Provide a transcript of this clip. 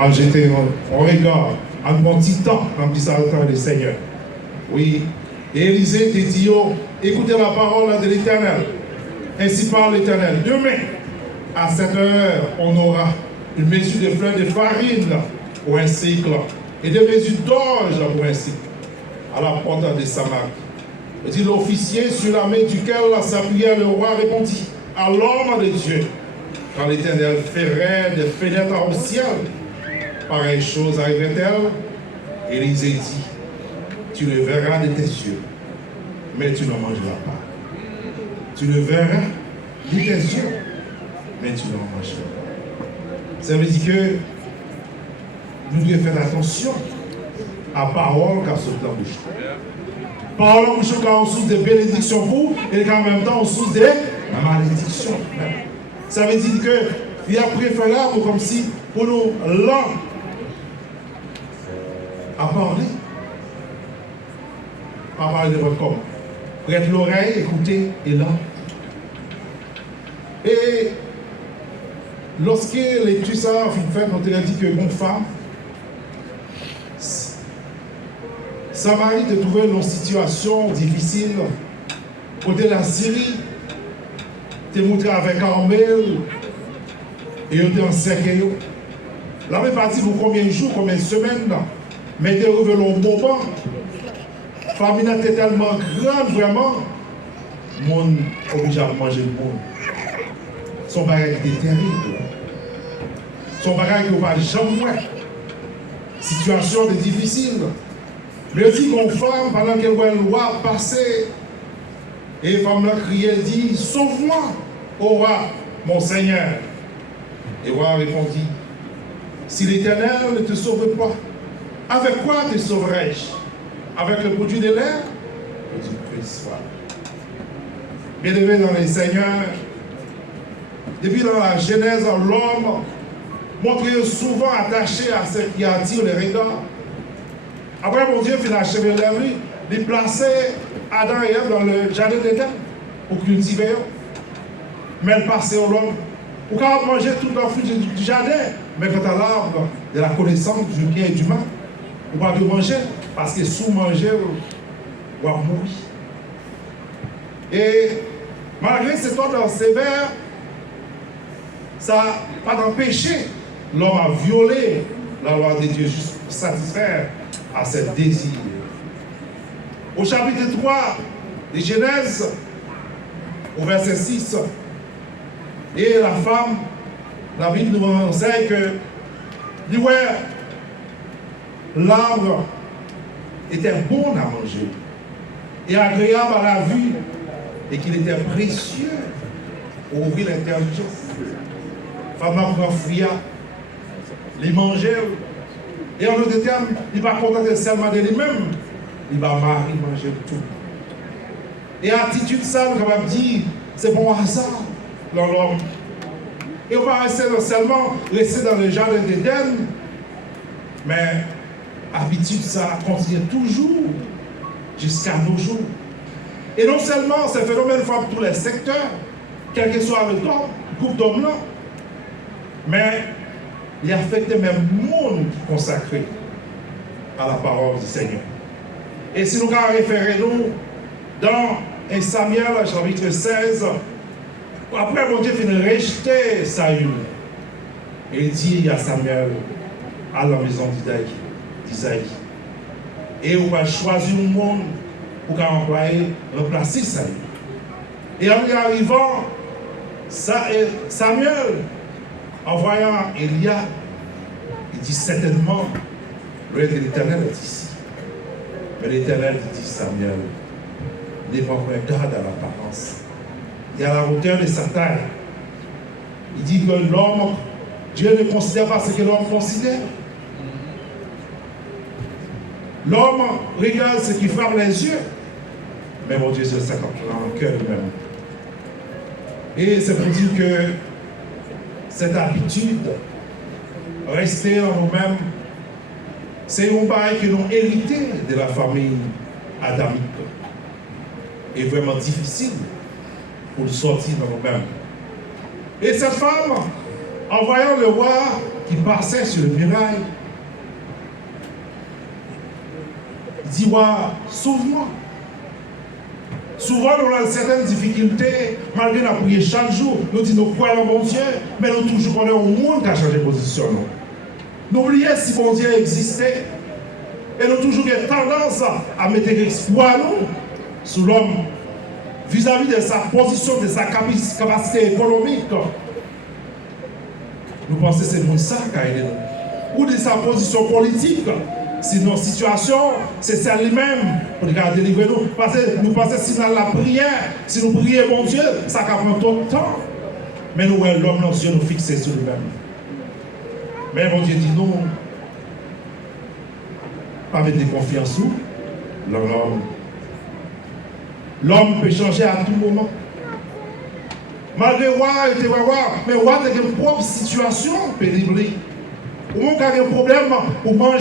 à jeter un regard, à un petit temps, comme dit ça le temps du Seigneur. Oui. Et Élisée te dit, oh, écoutez la parole de l'Éternel. Ainsi parle l'Éternel. Demain, à cette heure, on aura une mesure de fleurs de farine pour un cycle et de mesures d'orge pour un cycle à la porte de Samarie. Et dit l'officier sur la main duquel s'appuyait le roi répondit à l'homme de Dieu. Quand l'Éternel ferait des fenêtres au ciel, pareille chose arriverait-elle? Élisée dit, tu le verras de tes yeux, mais tu n'en mangeras pas. Tu le verras de tes yeux, mais tu n'en mangeras pas. Ça veut dire que nous devons faire attention à la parole qu'a sauté en bouche. Parole en bouche qui est source de bénédiction pour vous et en même temps source de malédiction. Ça veut dire qu'il est préférable comme si pour nous là à parler. À parler de votre corps. Prête l'oreille, écoutez et là. Et lorsque l'étude ça a fait, on a dit que une femme, sa mari te trouvait dans une situation difficile. Côté la Syrie, te montré avec Carmel et il était en cercueil. La même partie pour combien de jours, combien de semaines, mais il est revenu au moment. La famille était tellement grande, vraiment, le monde est obligé à manger le monde. Son bagage était terrible. Son bagage qui n'a pas jamais. Situation difficile. Mais dit qu'on femme, pendant qu'elle voit le roi passer, et la femme là criait, elle dit, sauve-moi, ô roi, mon Seigneur. Et le roi répondit, si l'Éternel ne te sauve pas, avec quoi te sauverai-je? Avec le produit de l'air? Il dit, Christ soit. Bien aimé dans les Seigneurs, depuis dans la Genèse, l'homme montre souvent attaché à ce qui attire les regards. Après, mon Dieu finit achever la vie, il plaçait Adam et Ève dans le jardin d'Éden pour cultiver. Mais il passait au l'homme. Pour qu'on manger tout le fruit du jardin, mais quand à l'arbre de la connaissance du bien et du mal, on ne peut pas manger, parce que sous manger, on va mourir. Et malgré cet ordre sévère, ça n'a pas empêché l'homme à violer la loi de Dieu juste pour satisfaire à ses désirs. Au chapitre 3 de Genèse, au verset 6, et la femme, la Bible nous enseigne que l'arbre était bon à manger et agréable à la vue et qu'il était précieux pour ouvrir l'intelligence. La femme a pris fruit, il mangeait. Et en d'autres termes, il va contenter seulement de lui-même, il va manger tout. Et attitude ça, on va dire, c'est bon hasard dans l'homme. Et on va rester seulement rester dans le jardin d'Éden, mais habitude ça continue toujours jusqu'à nos jours. Et non seulement ce phénomène frappe tous les secteurs, quel que soit le temps, groupe d'hommes là, mais il affecte même le monde consacré à la parole du Seigneur. Et si nous référons dans 1 Samuel, chapitre 16, après mon Dieu finit de rejeter Saül, et il dit à Samuel, à la maison d'Isaïe, et on va choisir un monde pour remplacer Saül. Et en y arrivant, Samuel, en voyant Élia, il dit certainement, l'œil de l'Éternel est ici. Mais l'Éternel dit Samuel, n'aie pas garde à l'apparence. Et à la hauteur de sa taille, il dit que l'homme, Dieu ne considère pas ce que l'homme considère. L'homme regarde ce qui frappe les yeux, mais mon Dieu, c'est ça dans le cœur lui-même. Et c'est pour dire que cette habitude, rester en nous-mêmes, c'est un bail que nous avons hérité de la famille adamique. Et vraiment difficile pour sortir de nous-mêmes. Et cette femme, en voyant le roi qui passait sur le muraille. Il dit, ouais, sauve-moi. Souvent, nous avons certaines difficultés, malgré la prière chaque jour, nous disons nous croyons en bon Dieu, mais nous toujours connaissons un monde qui a changé de position. N'oubliez si bon Dieu existait, et nous toujours eu tendance à mettre l'espoir sur l'homme, vis-à-vis de sa position, de sa capacité économique. Nous pensons que c'est pour ça qu'il a aidé nous. Ou de sa position politique. Si notre situation, c'est celle-même pour délivrer nous. Parce que nous pensons que si nous avons la prière, si nous prions mon Dieu, ça prend tout le temps. Mais nous, l'homme, nos yeux nous fixés sur lui-même. Mais mon Dieu dit non. Pas mettre de confiance où l'homme. L'homme peut changer à tout moment. Malgré roi, mais roi a une propre situation pénible. Ou on a un problème pour manger.